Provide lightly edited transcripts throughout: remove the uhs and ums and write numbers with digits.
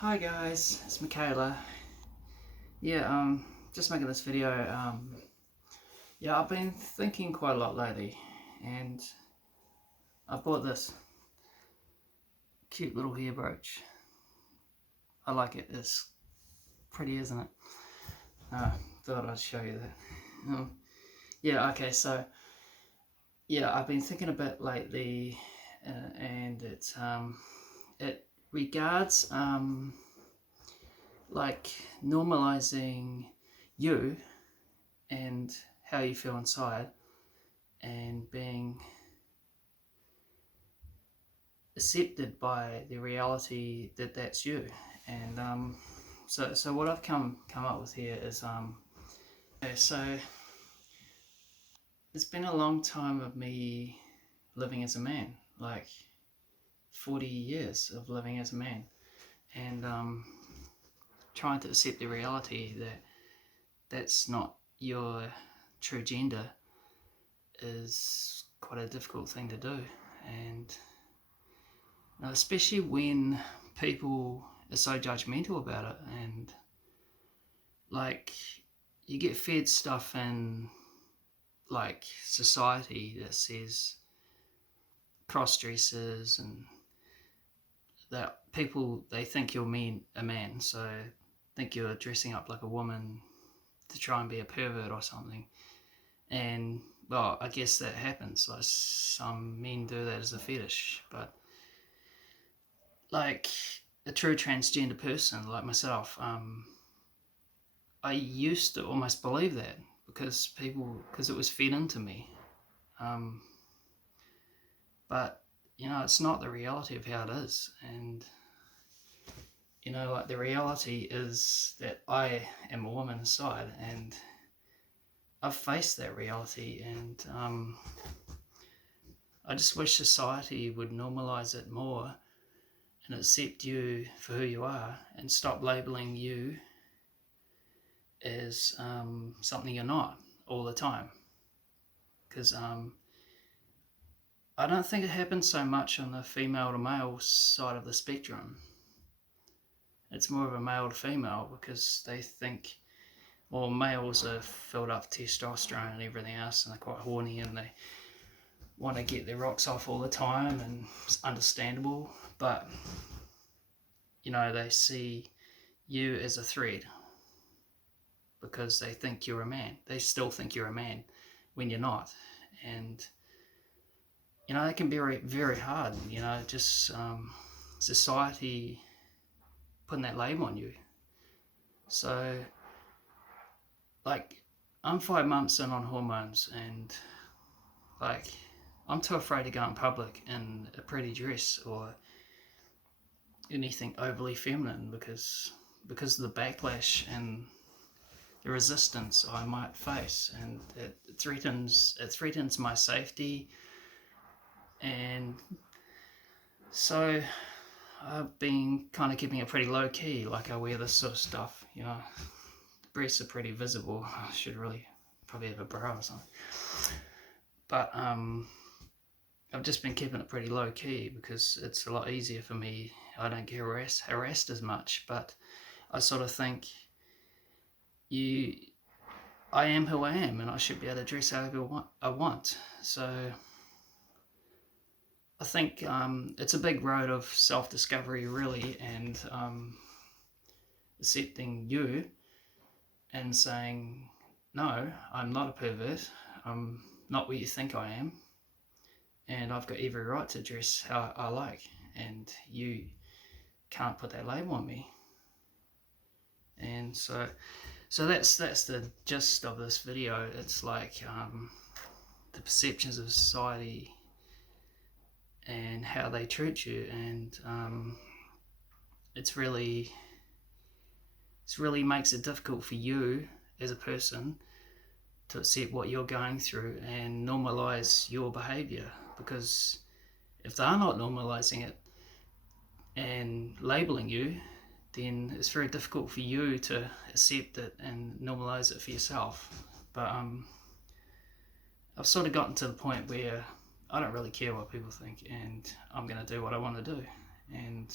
Hi guys, it's Michaela. Just making this video. I've been thinking quite a lot lately, and I bought this cute little hair brooch. I like it. It's pretty, isn't it? Thought I'd show you that. I've been thinking a bit lately, and it regards like normalizing you and how you feel inside, and being accepted by the reality that that's you. And so what I've come up with here is so it's been a long time of me living as a man, like 40 years of living as a man, and trying to accept the reality that that's not your true gender is quite a difficult thing to do. And especially when people are so judgmental about it, and like you get fed stuff in like society that says cross dressers, and that people, they think you're a man, so think you're dressing up like a woman to try and be a pervert or something. And well, I guess that happens. Like some men do that as a fetish, but like a true transgender person like myself, I used to almost believe that because it was fed into me. But it's not the reality of how it is. And like the reality is that I am a woman inside, and I've faced that reality. And I just wish society would normalize it more and accept you for who you are, and stop labeling you as something you're not all the time. Because I don't think it happens so much on the female to male side of the spectrum. It's more of a male to female, because they think, well, males are filled up testosterone and everything else, and they're quite horny, and they want to get their rocks off all the time, and it's understandable. But they see you as a threat because they think you're a man. They still think you're a man when you're not. And it can be very, very hard, just society putting that label on you. So like I'm 5 months in on hormones, and like I'm too afraid to go in public in a pretty dress or anything overly feminine, because of the backlash and the resistance I might face, and it threatens my safety. And so I've been kind of keeping it pretty low key. Like I wear this sort of stuff, the breasts are pretty visible. I should really probably have a bra or something. But I've just been keeping it pretty low key because it's a lot easier for me. I don't get harassed as much. But I sort of think I am who I am, and I should be able to dress however I want. So I think it's a big road of self-discovery, really, and accepting you and saying, no, I'm not a pervert. I'm not what you think I am, and I've got every right to dress how I like, and you can't put that label on me. And so that's the gist of this video. It's like the perceptions of society and how they treat you, and it's really makes it difficult for you as a person to accept what you're going through and normalize your behavior. Because if they're not normalizing it and labeling you, then it's very difficult for you to accept it and normalize it for yourself. But I've sort of gotten to the point where I don't really care what people think, and I'm going to do what I want to do. And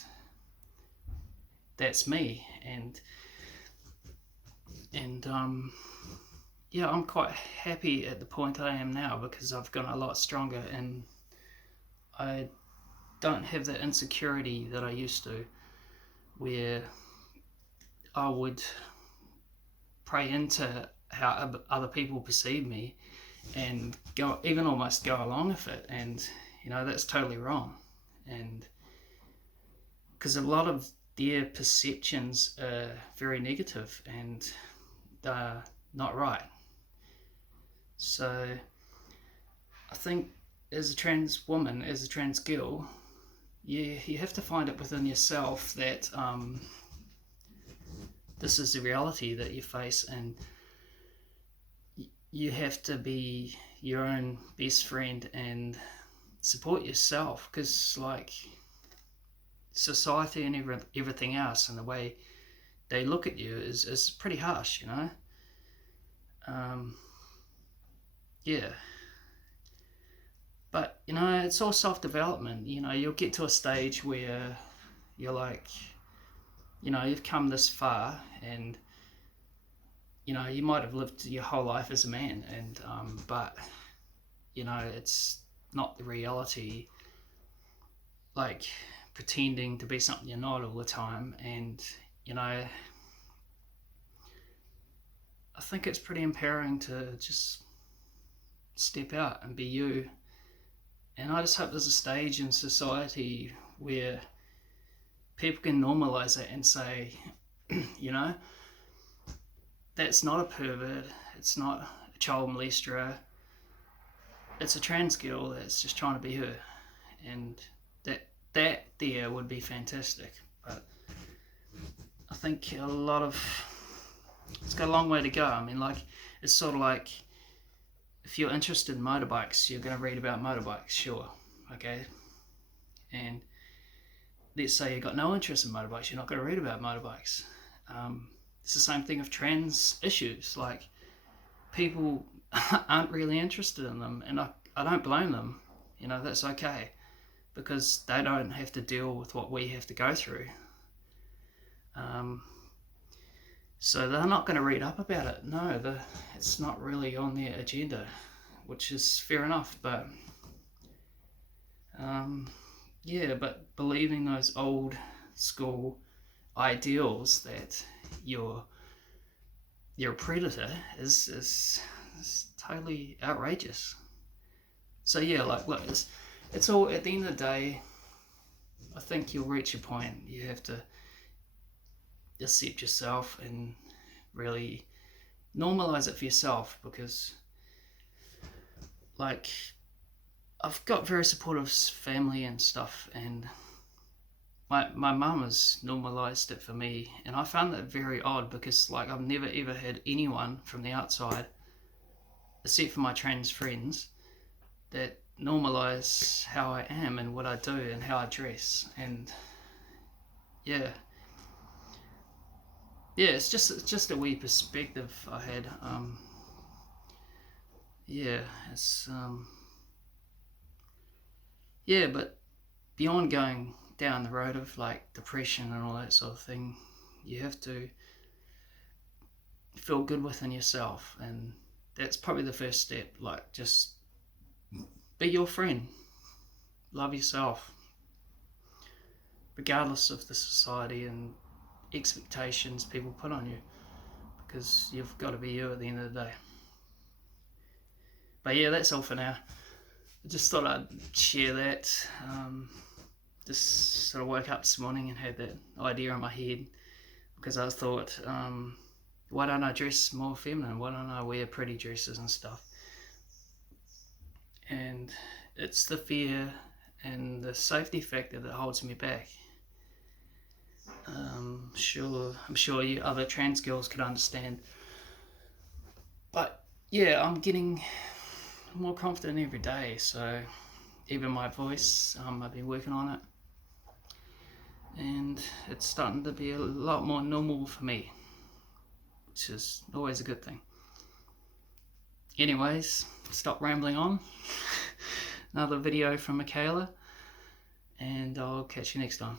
that's me. And yeah, I'm quite happy at the point I am now because I've gotten a lot stronger, and I don't have the insecurity that I used to, where I would pray into how other people perceive me and go, even almost go along with it. And that's totally wrong. And because a lot of their perceptions are very negative and they're not right. So I think as a trans woman, as a trans girl, you have to find it within yourself that this is the reality that you face, and you have to be your own best friend and support yourself, because like society and everything else and the way they look at you is pretty harsh, yeah. But it's all self-development. You'll get to a stage where you're like, you've come this far, and you might have lived your whole life as a man, and but it's not the reality. Like pretending to be something you're not all the time. And I think it's pretty empowering to just step out and be you. And I just hope there's a stage in society where people can normalize it and say, that's not a pervert, it's not a child molester, it's a trans girl that's just trying to be her. And that there would be fantastic. But I think it's got a long way to go. I mean, like, it's sort of like, if you're interested in motorbikes, you're going to read about motorbikes, sure, okay? And let's say you've got no interest in motorbikes, you're not going to read about motorbikes. It's the same thing with trans issues. Like, people aren't really interested in them, and I don't blame them. That's okay, because they don't have to deal with what we have to go through. So they're not going to read up about it. No, it's not really on their agenda, which is fair enough. But yeah, but believing those old school ideals that you're a predator is totally outrageous. So yeah, like, look, it's all, at the end of the day, I think you'll reach a point. You have to accept yourself and really normalize it for yourself, because like, I've got very supportive family and stuff, and my mum has normalized it for me, and I found that very odd, because like, I've never ever had anyone from the outside, except for my trans friends, that normalize how I am and what I do and how I dress. And yeah, it's just a wee perspective I had. Yeah, it's yeah, but beyond going down the road of like depression and all that sort of thing, you have to feel good within yourself, and that's probably the first step. Like, just be your friend, love yourself, regardless of the society and expectations people put on you, because you've got to be you at the end of the day. But yeah, that's all for now. I just thought I'd share that. Just sort of woke up this morning and had that idea in my head, because I thought, why don't I dress more feminine? Why don't I wear pretty dresses and stuff? And it's the fear and the safety factor that holds me back. I'm sure you other trans girls could understand. But yeah, I'm getting more confident every day. So even my voice, I've been working on it, and it's starting to be a lot more normal for me, which is always a good thing. Anyways, stop rambling on. Another video from Michaela, and I'll catch you next time.